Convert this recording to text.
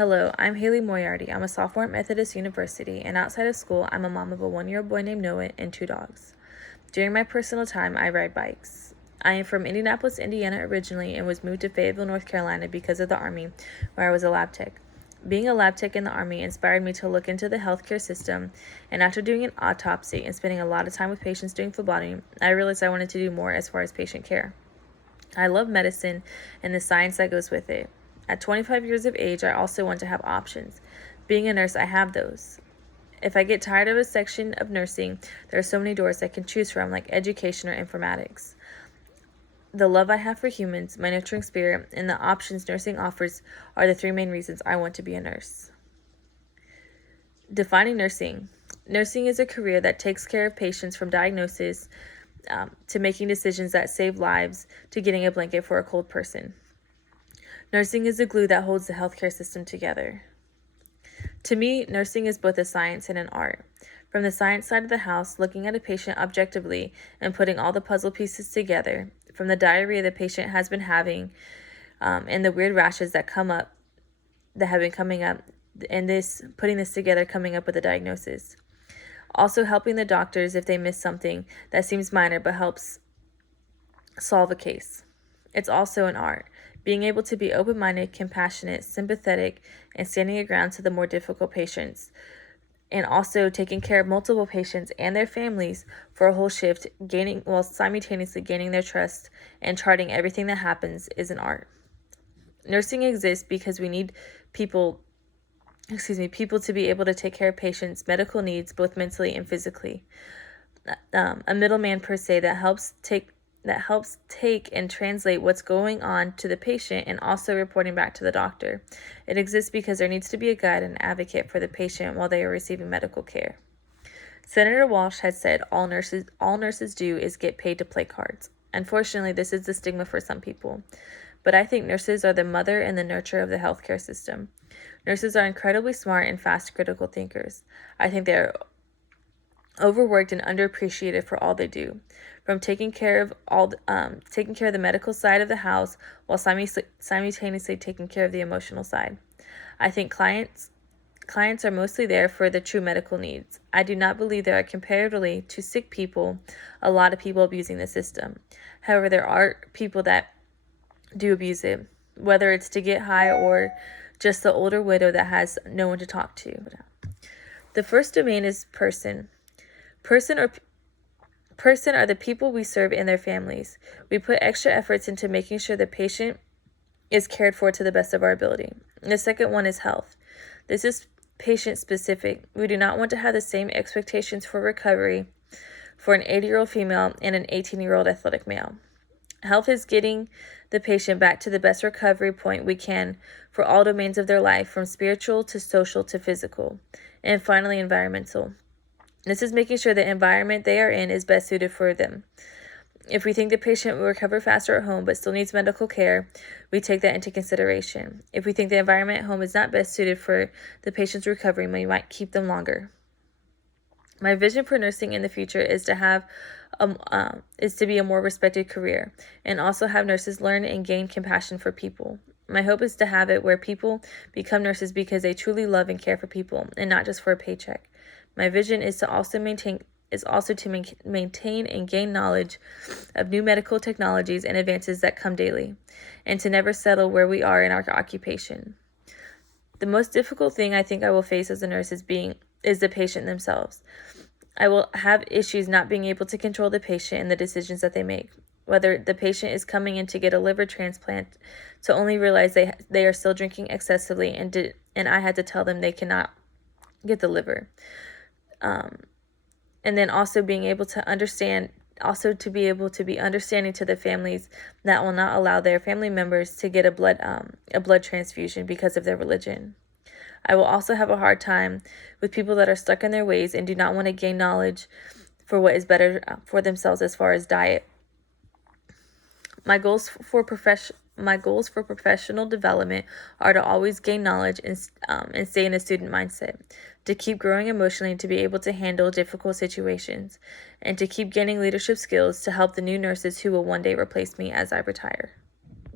Hello, I'm Haley Moriarty. I'm a sophomore at Methodist University, and outside of school, I'm a mom of a 1-year-old boy named Noah and 2 dogs. During my personal time, I ride bikes. I am from Indianapolis, Indiana originally, and was moved to Fayetteville, North Carolina because of the Army, where I was a lab tech. Being a lab tech in the Army inspired me to look into the healthcare system, and after doing an autopsy and spending a lot of time with patients doing phlebotomy, I realized I wanted to do more as far as patient care. I love medicine and the science that goes with it. At 25 years of age, I also want to have options. Being a nurse, I have those. If I get tired of a section of nursing, there are so many doors I can choose from, like education or informatics. The love I have for humans, my nurturing spirit, and the options nursing offers are the 3 main reasons I want to be a nurse. Defining nursing. Nursing is a career that takes care of patients from diagnosis to making decisions that save lives to getting a blanket for a cold person. Nursing is the glue that holds the healthcare system together. To me, nursing is both a science and an art. From the science side of the house, looking at a patient objectively and putting all the puzzle pieces together, from the diarrhea the patient has been having and the weird rashes that have been coming up, and putting this together, coming up with a diagnosis. Also helping the doctors if they miss something that seems minor but helps solve a case. It's also an art, being able to be open-minded, compassionate, sympathetic, and standing your ground to the more difficult patients, and also taking care of multiple patients and their families for a whole shift, while simultaneously gaining their trust and charting everything that happens is an art. Nursing exists because we need people to be able to take care of patients' medical needs, both mentally and physically. A middleman per se that helps take and translate what's going on to the patient and also reporting back to the doctor. It exists because there needs to be a guide and advocate for the patient while they are receiving medical care. Senator Walsh had said all nurses do is get paid to play cards. Unfortunately, this is the stigma for some people. But I think nurses are the mother and the nurturer of the healthcare system. Nurses are incredibly smart and fast critical thinkers. I think they are overworked and underappreciated for all they do, from taking care of the medical side of the house while simultaneously taking care of the emotional side. I think clients are mostly there for the true medical needs. I do not believe there are, comparatively to sick people, a lot of people abusing the system. However, there are people that do abuse it, whether it's to get high or just the older widow that has no one to talk to. The first domain is person. Person are the people we serve and their families. We put extra efforts into making sure the patient is cared for to the best of our ability. And the second one is health. This is patient specific. We do not want to have the same expectations for recovery for an 80-year-old female and an 18-year-old athletic male. Health is getting the patient back to the best recovery point we can for all domains of their life, from spiritual to social to physical. And finally, environmental. This is making sure the environment they are in is best suited for them. If we think the patient will recover faster at home but still needs medical care, we take that into consideration. If we think the environment at home is not best suited for the patient's recovery, we might keep them longer. My vision for nursing in the future is to be a more respected career, and also have nurses learn and gain compassion for people. My hope is to have it where people become nurses because they truly love and care for people, and not just for a paycheck. My vision is to maintain and gain knowledge of new medical technologies and advances that come daily, and to never settle where we are in our occupation. The most difficult thing I think I will face as a nurse is the patient themselves. I will have issues not being able to control the patient and the decisions that they make. Whether the patient is coming in to get a liver transplant, to only realize they are still drinking excessively, and I had to tell them they cannot get the liver. And then also being able to understand, also to be able to be understanding to the families that will not allow their family members to get a blood transfusion because of their religion. I will also have a hard time with people that are stuck in their ways and do not want to gain knowledge for what is better for themselves as far as diet. My goals for professional development are to always gain knowledge and stay in a student mindset, to keep growing emotionally and to be able to handle difficult situations, and to keep gaining leadership skills to help the new nurses who will one day replace me as I retire.